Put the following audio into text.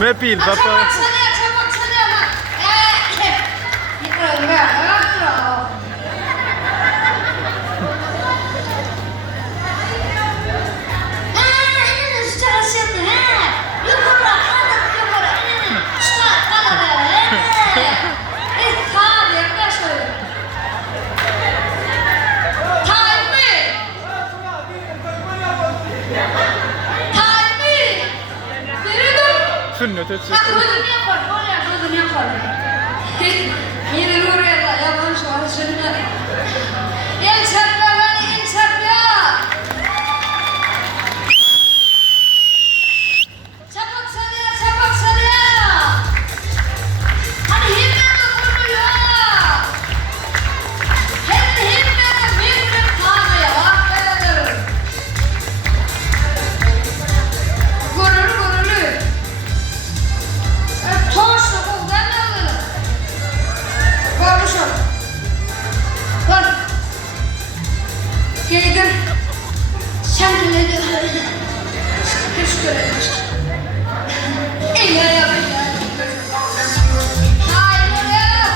Med bil, pappa. Çabuk sana. Yıkırın be. Funnet ett Jag system. kunde ner på det. Yine buraya da yanlış var şimdi. El çarpma beni el çarpma. Çabuk sana. Hadi himmetle vuruyor. Himmetle bir taneye bak ederim. Gururlu. Toşla bu ben de alırım. Konuşalım. Bak. Geldim. Sen de ne diyorsun? Hiç görememiş. İyi ya. Hayır ya.